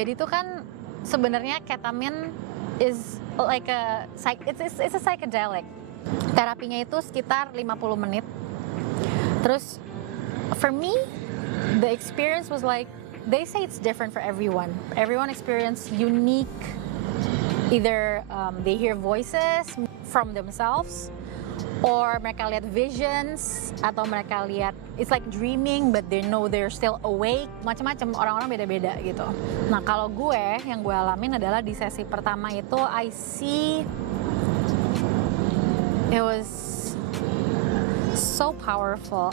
Jadi itu kan sebenarnya ketamine is like it's a psychedelic. Terapinya itu sekitar 50 menit. Terus for me, the experience was like, they say it's different for everyone. Everyone experience unique. Either they hear voices from themselves, or mereka lihat visions, atau mereka lihat it's like dreaming but they know they're still awake. Macam-macam, orang-orang beda-beda gitu. Nah kalau yang gue alamin adalah di sesi pertama itu I see it was so powerful.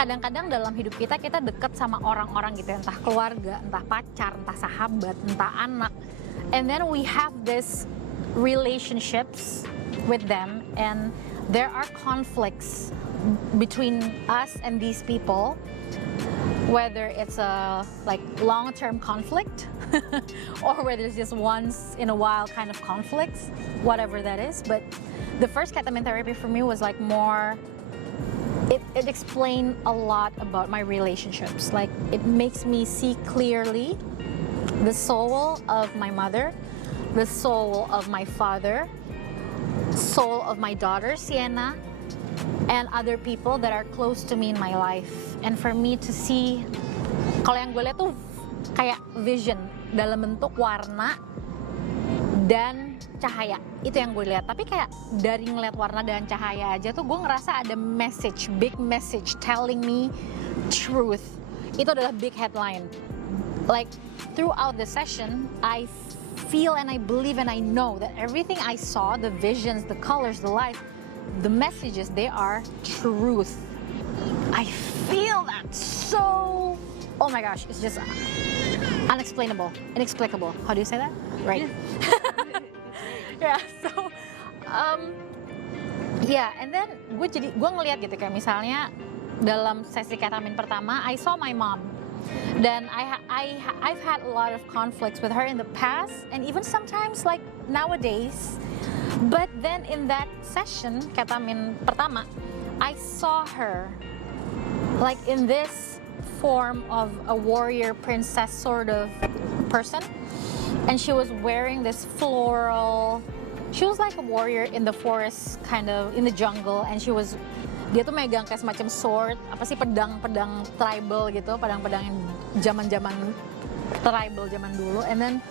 Kadang-kadang dalam hidup kita deket sama orang-orang gitu, entah keluarga, entah pacar, entah sahabat, entah anak, and then we have this relationships with them, and there are conflicts between us and these people, whether it's a like long-term conflict or whether it's just once in a while kind of conflicts, whatever that is. But the first ketamine therapy for me was like more, it explained a lot about my relationships. Like it makes me see clearly the soul of my mother, the soul of my father, soul of my daughter Sienna, and other people that are close to me in my life. And for me to see, kalau yang gue lihat tuh kayak vision dalam bentuk warna dan cahaya, itu yang gue lihat. Tapi kayak dari ngeliat warna dan cahaya aja tuh gue ngerasa ada message, big message telling me truth. Itu adalah big headline. Like throughout the session, I feel and I believe and I know that everything I saw, the visions, the colors, the light, the messages, they are truth. I feel that so, oh my gosh, it's just inexplicable. How do you say that? Right. Yeah, so yeah, and then gue ngeliat gitu kayak misalnya dalam sesi ketamine pertama, I saw my mom. Then I've had a lot of conflicts with her in the past, and even sometimes like nowadays. But then in that session, ketamine pertama, I saw her like in this form of a warrior princess sort of person, and she was wearing this floral. She was like a warrior in the forest, kind of in the jungle, and dia tuh megang kayak semacam sword, apa sih, pedang tribal gitu, pedang yang zaman tribal zaman dulu. And then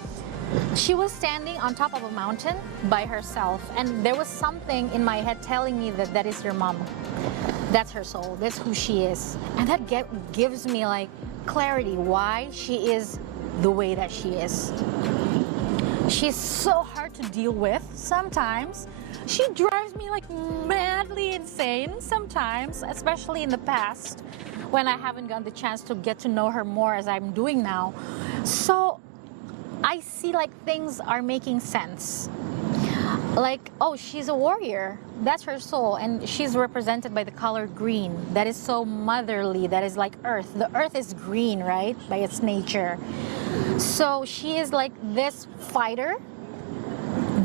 she was standing on top of a mountain by herself, and there was something in my head telling me that that is your mom. That's her soul. That's who she is. And that gives me like clarity why she is the way that she is. She's so hard to deal with sometimes. She drives me like madly insane sometimes, especially in the past when I haven't gotten the chance to get to know her more as I'm doing now. So I see like things are making sense. Like, oh, she's a warrior. That's her soul. And she's represented by the color green. That is so motherly. That is like earth. The earth is green, right? By its nature. So she is like this fighter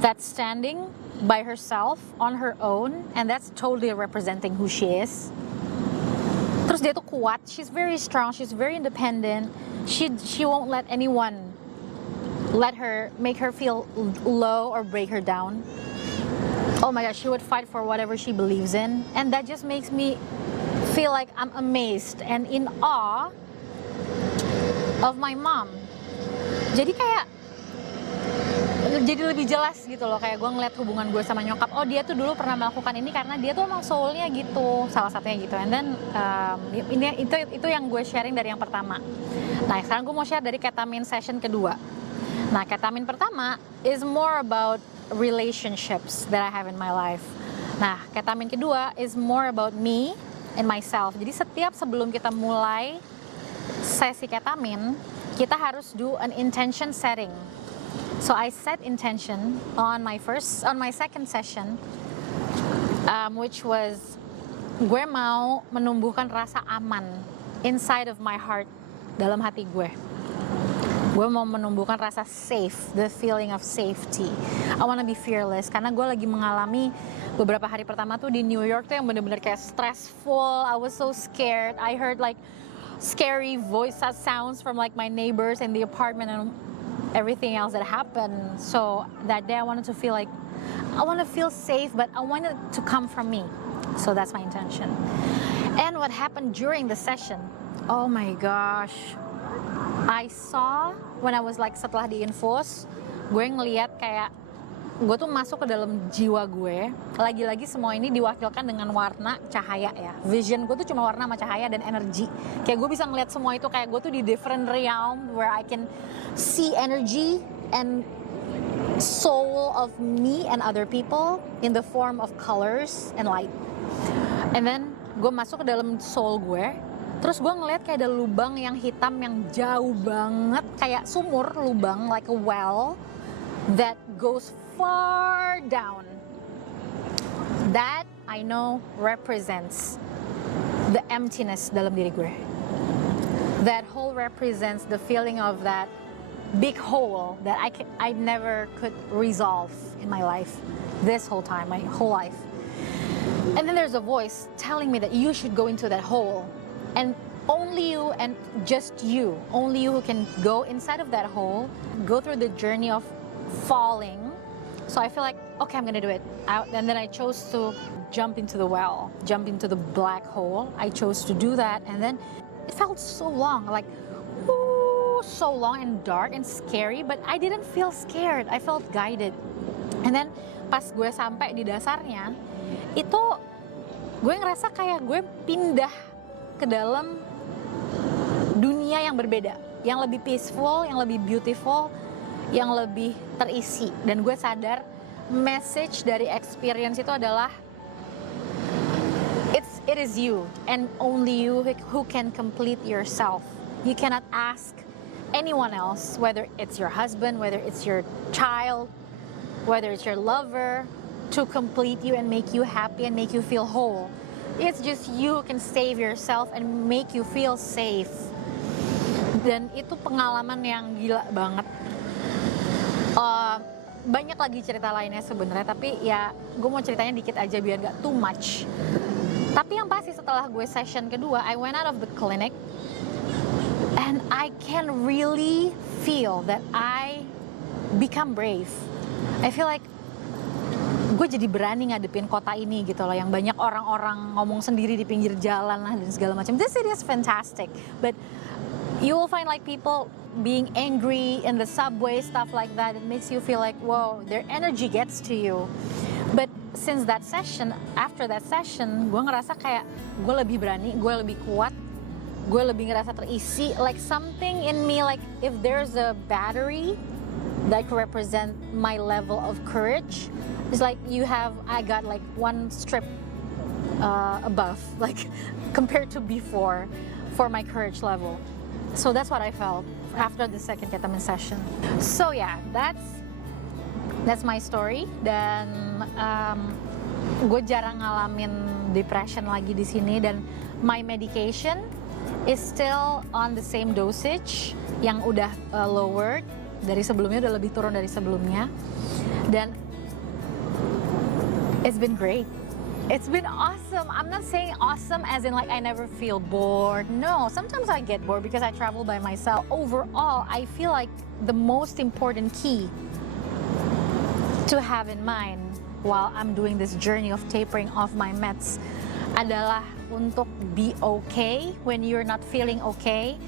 that's standing by herself on her own, and that's totally representing who she is. Terus dia tuh kuat. She's very strong. She's very independent. She won't let anyone make her feel low or break her down. Oh my gosh, she would fight for whatever she believes in, and that just makes me feel like I'm amazed and in awe of my mom. Jadi lebih jelas gitu loh, kayak gue ngeliat hubungan gue sama nyokap. Oh, dia tuh dulu pernah melakukan ini karena dia tuh emang soulnya gitu, salah satunya gitu. And then itu yang gue sharing dari yang pertama. Nah sekarang gue mau share dari ketamine session kedua. Nah, ketamine pertama is more about relationships that I have in my life. Nah, ketamine kedua is more about me and myself. Jadi sebelum kita mulai sesi ketamine, kita harus do an intention setting. So I set intention on my second session, which was gue mau menumbuhkan rasa aman inside of my heart, dalam hati gue. Gue mau menumbuhkan rasa safe, the feeling of safety. I wanna be fearless, karena gue lagi mengalami beberapa hari pertama tuh di New York tuh yang bener-bener kayak stressful. I was so scared. I heard like scary voice sounds from like my neighbors in the apartment and everything else that happened. So that day I wanted to feel like, I want to feel safe, but I want it to come from me. So that's my intention. And what happened during the session, oh my gosh, I saw when I was like setelah diinfus, gue ngeliat kayak gue tuh masuk ke dalam jiwa gue. Lagi-lagi semua ini diwakilkan dengan warna cahaya ya. Vision gue tuh cuma warna sama cahaya dan energi. Kayak gue bisa ngeliat semua itu, kayak gue tuh di different realm where I can see energy and soul of me and other people in the form of colors and light. And then gue masuk ke dalam soul gue. Terus gue ngeliat kayak ada lubang yang hitam yang jauh banget, kayak sumur lubang, like a well that goes far down. That I know represents the emptiness dalam diri gue. That hole represents the feeling of that big hole that I never could resolve in my life, this whole time, my whole life. And then there's a voice telling me that you should go into that hole. And only you and just you, only you who can go inside of that hole, go through the journey of falling. So I feel like, okay, I'm gonna do it. And then I chose to jump into the well, jump into the black hole. I chose to do that, and then it felt so long, like, whoo, so long and dark and scary, but I didn't feel scared. I felt guided. And then pas gue sampai di dasarnya, itu gue ngerasa kayak gue pindah ke dalam dunia yang berbeda, yang lebih peaceful, yang lebih beautiful, yang lebih terisi. Dan gue sadar message dari experience itu adalah it is you and only you who can complete yourself. You cannot ask anyone else, whether it's your husband, whether it's your child, whether it's your lover, to complete you and make you happy and make you feel whole. It's just you who can save yourself and make you feel safe. Dan itu pengalaman yang gila banget. Banyak lagi cerita lainnya sebenarnya, tapi ya gue mau ceritanya dikit aja biar gak too much. Tapi yang pasti setelah gue session kedua, I went out of the clinic and I can really feel that I become brave. I feel like gue jadi berani ngadepin kota ini gitu loh, yang banyak orang-orang ngomong sendiri di pinggir jalan lah dan segala macam. This city is fantastic, but you will find like people being angry in the subway, stuff like that. It makes you feel like, whoa, their energy gets to you. But since that session, after that session, gue ngerasa kayak gue lebih berani, gue lebih kuat, gue lebih ngerasa terisi. Like something in me, like if there's a battery that could represent my level of courage, it's like I got like one strip above, like compared to before, for my courage level. So that's what I felt after the second ketamine session. So yeah, that's my story. Dan gue jarang ngalamin depression lagi di sini, dan my medication is still on the same dosage yang udah lowered dari sebelumnya, udah lebih turun dari sebelumnya. Dan it's been great. It's been awesome. I'm not saying awesome as in like I never feel bored. No, sometimes I get bored because I travel by myself. Overall, I feel like the most important key to have in mind while I'm doing this journey of tapering off my meds adalah untuk be okay when you're not feeling okay.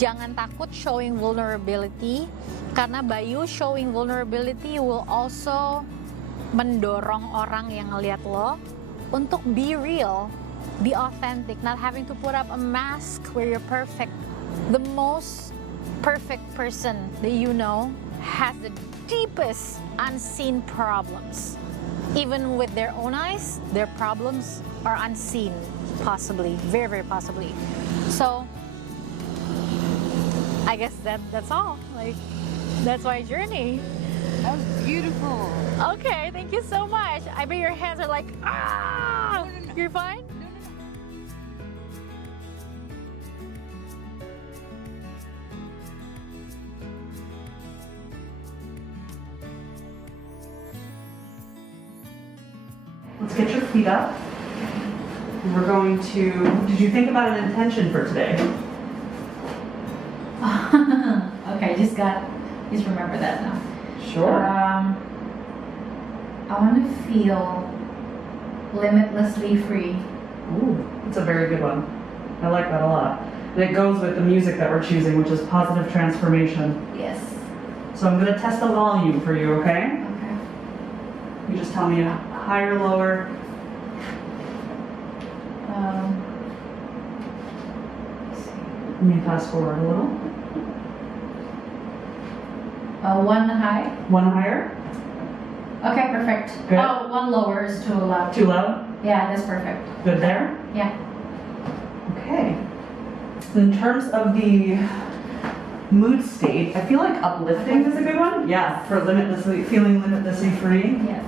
Jangan takut showing vulnerability, karena by you showing vulnerability, you will also mendorong orang yang ngeliat lo untuk be real, be authentic, not having to put up a mask where you're perfect. The most perfect person that you know has the deepest unseen problems. Even with their own eyes, their problems are unseen, possibly, very, very possibly. So, I guess that's all. Like, that's my journey. That was beautiful. Okay, thank you so much. I bet your hands are like, ah! No. You're fine? No. Let's get your feet up. We're going to, did you think about an intention for today? just remember that now. Sure. I want to feel limitlessly free. Ooh, that's a very good one. I like that a lot. And it goes with the music that we're choosing, which is positive transformation. Yes. So I'm going to test the volume for you, okay? Okay. You just tell me higher, lower. Let me fast forward a little. One high. One higher. Okay, perfect. Good. Oh, one lower is too loud. Too loud. Yeah, that's perfect. Good there. Yeah. Okay. In terms of the mood state, I feel like uplifting is a good one. Yeah, for feeling limitlessly free. Yes.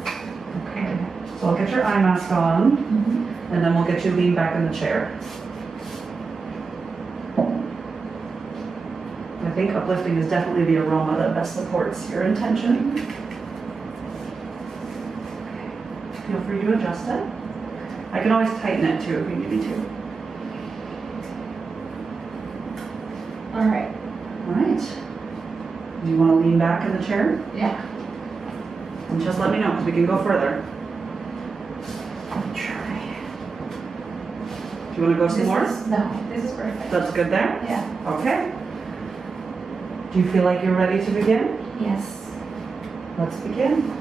Okay. So I'll get your eye mask on, Mm-hmm. and then we'll get you lean back in the chair. I think uplifting is definitely the aroma that best supports your intention. Okay. Feel free to adjust it. I can always tighten it too if you need me to. All right. All right. Do you want to lean back in the chair? Yeah. And just let me know, because we can go further. I'll try. Do you want to go some more? No, this is perfect. That's good there? Yeah. Okay. Do you feel like you're ready to begin? Yes. Let's begin.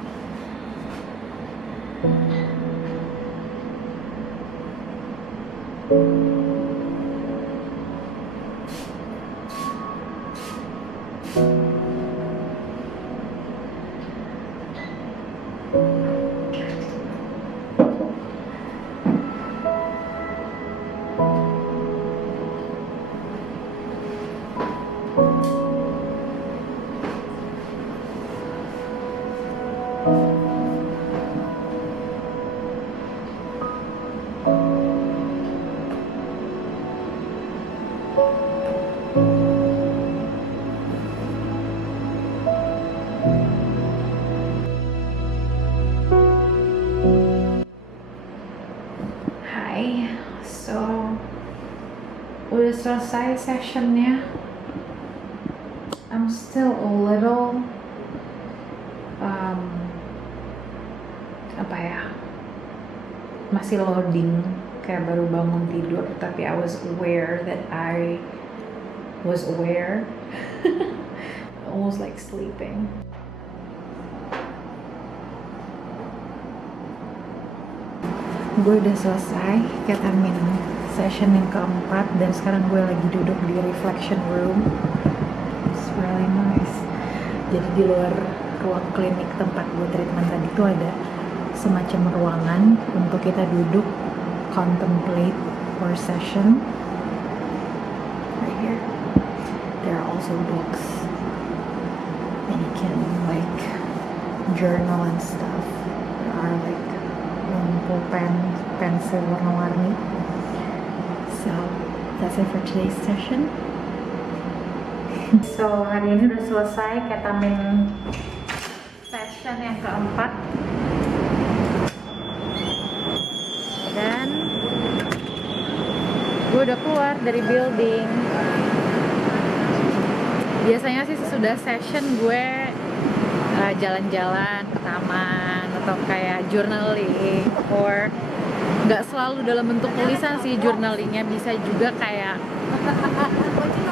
Hai, so udah selesai sessionnya. I'm still a little apa ya, masih loading, kayak baru bangun tidur, tapi I was aware that I was aware. Almost like sleeping. Gue udah selesai ketamine session yang keempat, dan sekarang gue lagi duduk di reflection room. It's really nice. Jadi di luar ruang klinik tempat gue treatment tadi itu ada semacam ruangan untuk kita duduk contemplate for session. Right here there are also books and you can like journal and stuff. There are like pensil warna-warni. So that's it for today's session. So hari ini udah selesai ketamine session yang keempat, dan gue udah keluar dari building. Biasanya sih sesudah session gue jalan-jalan ke taman atau kayak journaling, or nggak selalu dalam bentuk tulisan sih journalingnya, bisa juga kayak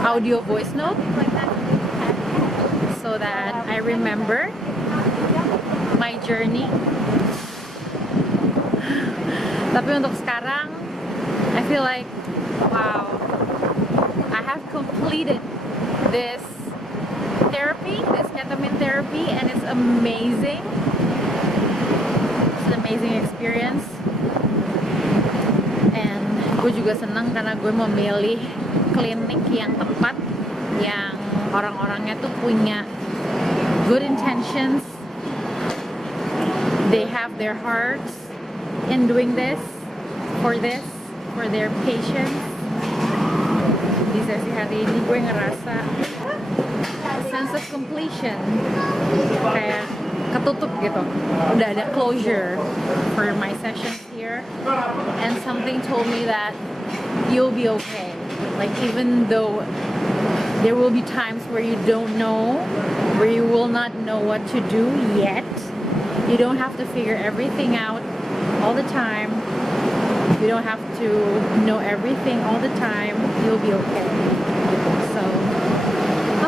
audio voice note so that I remember my journey. Tapi untuk sekarang I feel like wow, I have completed this therapy, this ketamine therapy, and it's amazing. It's an amazing experience. And gue juga senang karena gue memilih klinik yang tepat, yang orang-orangnya tuh punya good intentions. They have their hearts in doing this, for their patients. Di sesi hari ini gue ngerasa sense of completion, kayak ketutup gitu, udah ada closure for my sessions here, and something told me that you'll be okay, like even though There will be times where you don't know, where you will not know what to do yet. You don't have to figure everything out all the time. You don't have to know everything all the time. You'll be okay. So,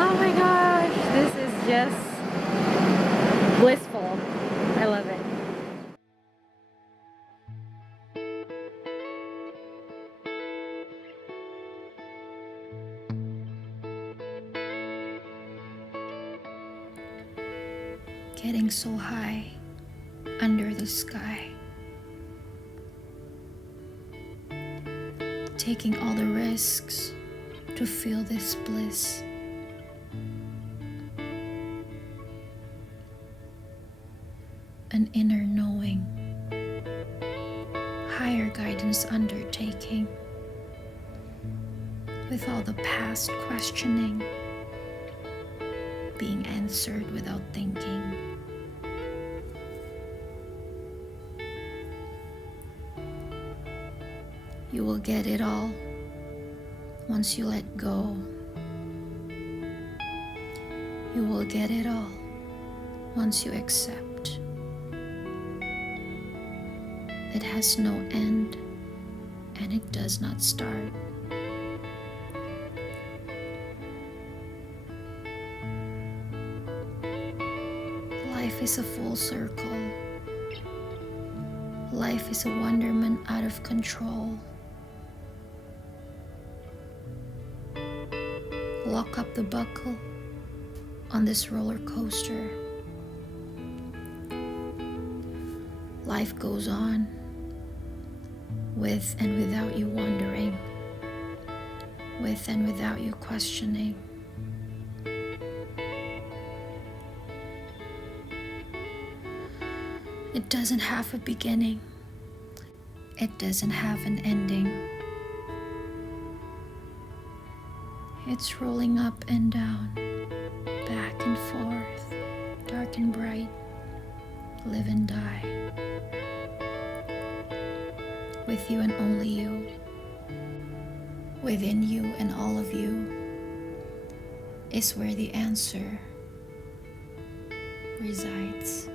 oh my gosh, this is just blissful. I love it. Getting so high under the sky, taking all the risks to feel this bliss. An inner knowing, higher guidance undertaking, with all the past questioning being answered without thinking. You will get it all once you let go. You will get it all once you accept. It has no end and it does not start. Life is a full circle. Life is a wonderment out of control. Lock up the buckle on this roller coaster. Life goes on, with and without you wondering, with and without you questioning. It doesn't have a beginning. It doesn't have an ending. It's rolling up and down, back and forth, dark and bright, live and die. With you and only you, within you and all of you, is where the answer resides.